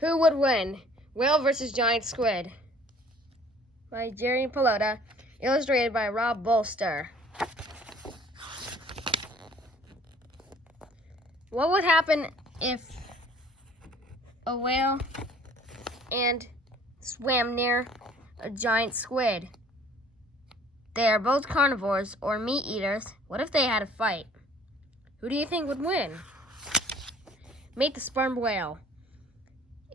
Who would win? Whale versus giant squid. By Jerry Pelota. Illustrated by Rob Bolster. What would happen if a whale and swam near a giant squid? They are both carnivores or meat eaters. What if they had a fight? Who do you think would win? Meet the sperm whale.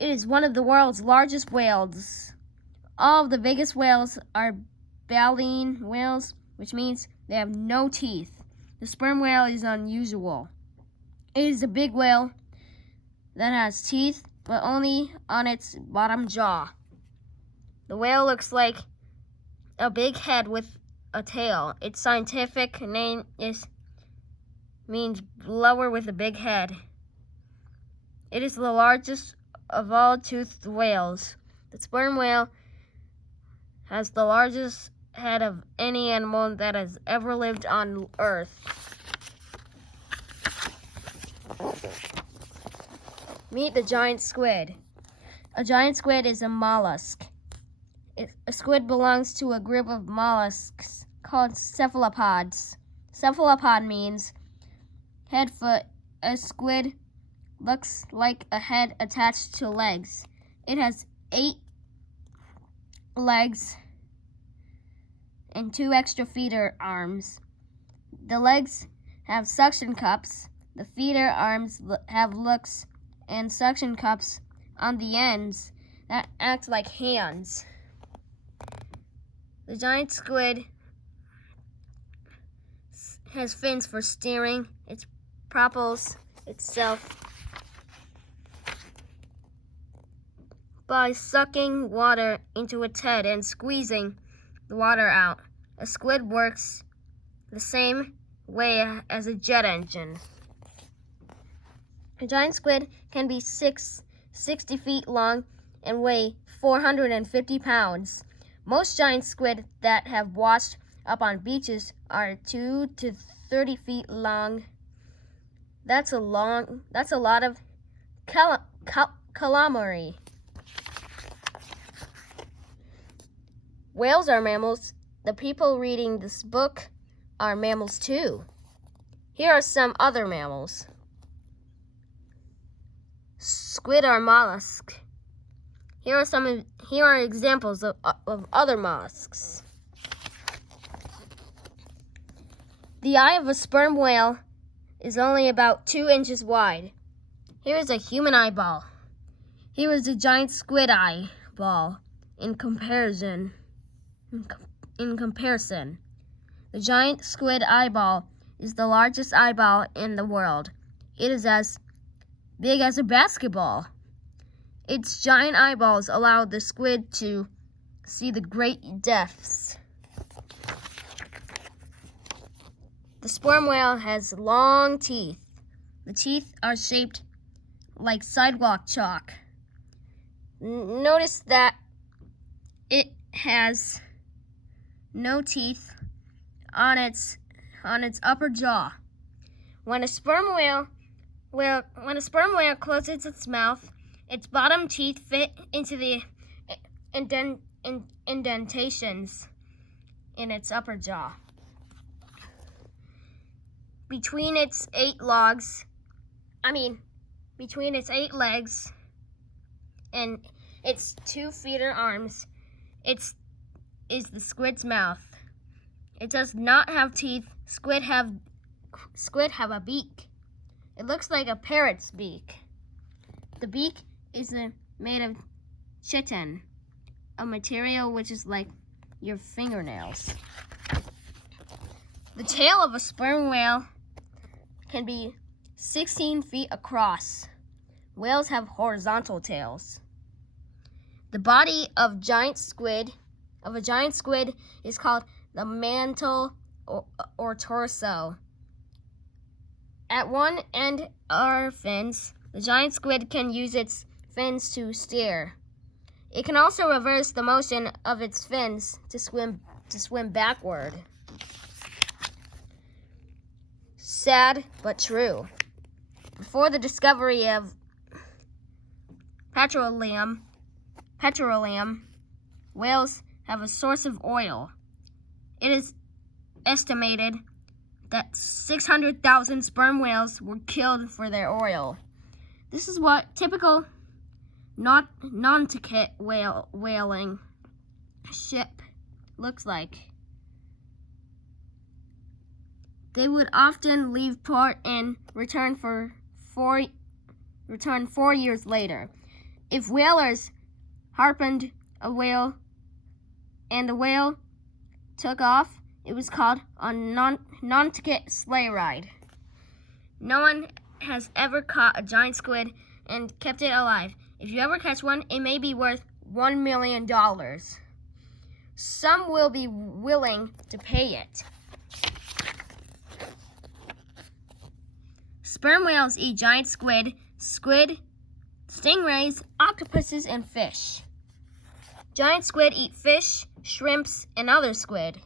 It is one of the world's largest whales. All of the biggest whales are baleen whales, which means they have no teeth. The sperm whale is unusual. It is a big whale that has teeth, but only on its bottom jaw. The whale looks like a big head with a tail. Its scientific name means blower with a big head. It is the largest of all toothed whales. The sperm whale has the largest head of any animal that has ever lived on Earth. Meet the giant squid. A giant squid is a mollusk. A squid belongs to a group of mollusks called cephalopods. Cephalopod means head, foot. A squid looks like a head attached to legs. It has 8 legs and 2 extra feeder arms. The legs have suction cups. The feeder arms have hooks and suction cups on the ends that act like hands. The giant squid has fins for steering. It propels itself by sucking water into its head and squeezing the water out. A squid works the same way as a jet engine. A giant squid can be 60 feet long and weigh 450 pounds. Most giant squid that have washed up on beaches are 2 to 30 feet long. That's a lot of calamari. Whales are mammals. The people reading this book are mammals too. Here are some other mammals. Squid are mollusks. Here are examples of other mollusks. The eye of a sperm whale is only about 2 inches wide. Here is a human eyeball. Here is a giant squid eyeball. In comparison, the giant squid eyeball is the largest eyeball in the world. It is as big as a basketball. Its giant eyeballs allow the squid to see the great depths. The sperm whale has long teeth. The teeth are shaped like sidewalk chalk. Notice that it has no teeth on its upper jaw. When a sperm whale closes its mouth, its bottom teeth fit into the indentations in its upper jaw. Between its 8 legs and its 2 feeder arms, is the squid's mouth. It does not have teeth. Squid have a beak. It looks like a parrot's beak. The beak is made of chitin, a material which is like your fingernails. The tail of a sperm whale can be 16 feet across. Whales have horizontal tails. The body of a giant squid is called the mantle or torso. At one end are fins. The giant squid can use its fins to steer. It can also reverse the motion of its fins to swim backward. Sad but true. Before the discovery of petroleum, whales have a source of oil. It is estimated that 600,000 sperm whales were killed for their oil. This is what typical Nantucket whaling ship looks like. They would often leave port and return 4 years later. If whalers harpooned a whale and the whale took off, it was called a Nantucket sleigh ride. No one has ever caught a giant squid and kept it alive. If you ever catch one, it may be worth $1 million. Some will be willing to pay it. Sperm whales eat giant squid, stingrays, octopuses, and fish. Giant squid eat fish, shrimps, and other squid.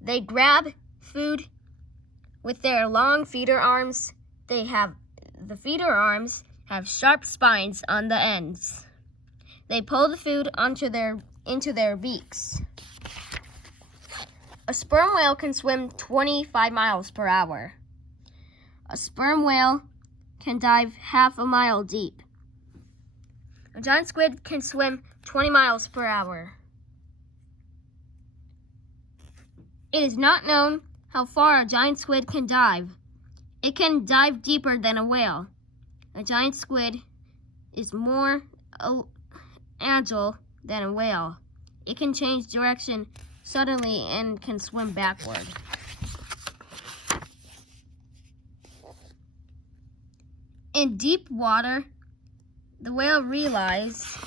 They grab food with their long feeder arms. The feeder arms have sharp spines on the ends. They pull the food into their beaks. A sperm whale can swim 25 miles per hour. A sperm whale can dive half a mile deep. A giant squid can swim 20 miles per hour. It is not known how far a giant squid can dive. It can dive deeper than a whale. A giant squid is more agile than a whale. It can change direction suddenly and can swim backward. In deep water, the whale relies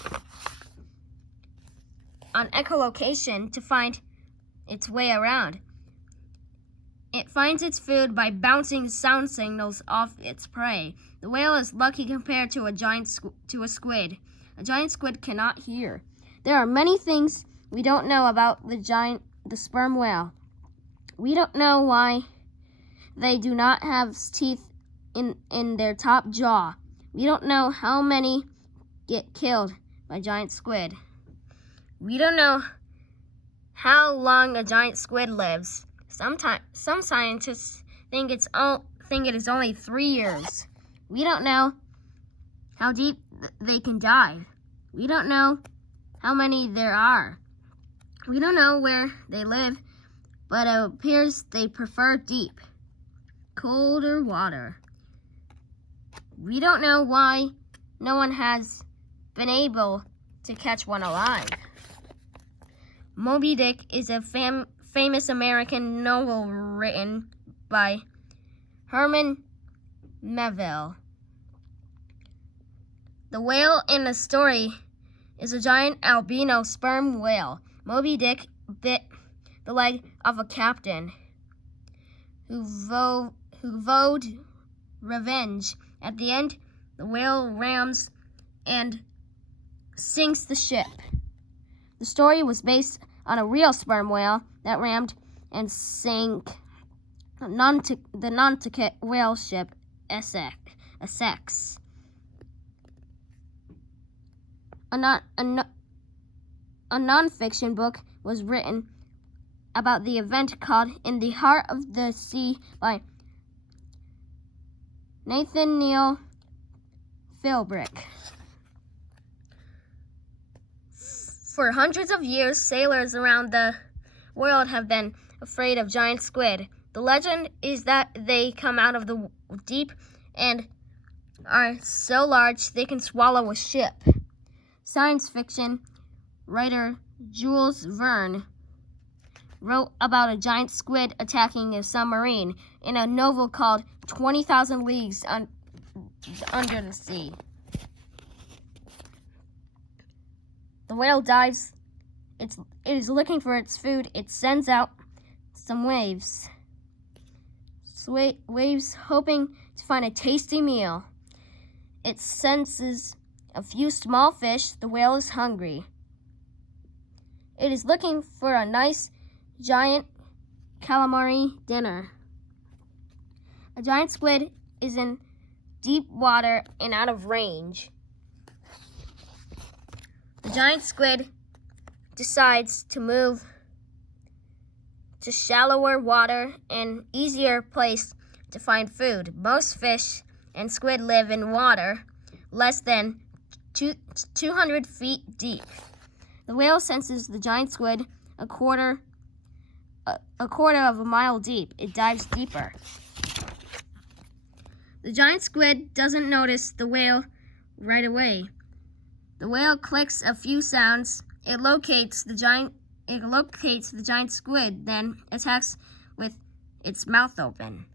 on echolocation to find its way around. It finds its food by bouncing sound signals off its prey. The whale is lucky compared to a squid. A giant squid cannot hear. There are many things we don't know about the sperm whale. We don't know why they do not have teeth in their top jaw. We don't know how many get killed by giant squid. We don't know how long a giant squid lives. Some scientists think it is only 3 years. We don't know how deep they can dive. We don't know how many there are. We don't know where they live, but it appears they prefer deep, colder water. We don't know why no one has been able to catch one alive. Moby Dick is a famous American novel written by Herman Melville. The whale in the story is a giant albino sperm whale. Moby Dick bit the leg of a captain who vowed revenge. At the end, the whale rams and sinks the ship. The story was based on a real sperm whale that rammed and sank the Nantucket whale ship Essex. A non-fiction book was written about the event called In the Heart of the Sea by Nathaniel Philbrick. For hundreds of years, sailors around the world have been afraid of giant squid. The legend is that they come out of the deep and are so large they can swallow a ship. Science fiction writer Jules Verne wrote about a giant squid attacking a submarine in a novel called 20,000 Leagues Under the Sea. The whale dives. It is looking for its food. It sends out some waves. Waves hoping to find a tasty meal. It senses a few small fish. The whale is hungry. It is looking for a nice giant calamari dinner. A giant squid is in deep water and out of range. The giant squid decides to move to shallower water and easier place to find food. Most fish and squid live in water less than 200 feet deep. The whale senses the giant squid a quarter of a mile deep. It dives deeper. The giant squid doesn't notice the whale right away. The whale clicks a few sounds. It locates the giant squid, then attacks with its mouth open.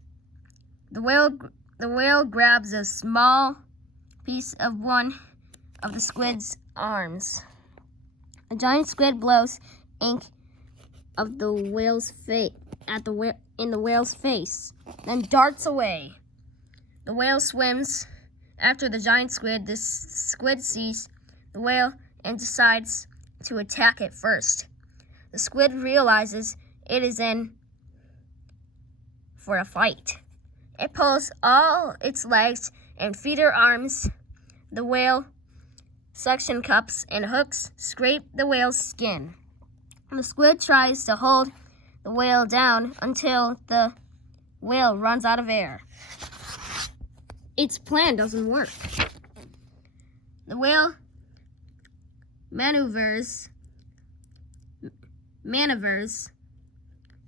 The whale grabs a small piece of one of the squid's arms. The giant squid blows ink of the whale's face in the whale's face, then darts away. The whale swims after the giant squid. The squid sees the whale and decides to attack it first. The squid realizes it is in for a fight. It pulls all its legs and feeder arms. The whale suction cups and hooks scrape the whale's skin. The squid tries to hold the whale down until the whale runs out of air. Its plan doesn't work. The whale maneuvers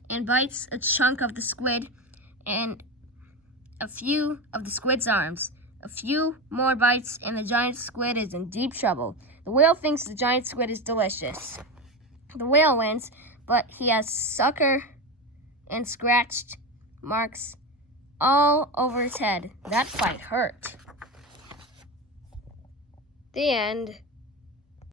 and bites a chunk of the squid and a few of the squid's arms. A few more bites and the giant squid is in deep trouble. The whale thinks the giant squid is delicious. The whale wins, but he has sucker and scratched marks all over his head. That fight hurt. The end.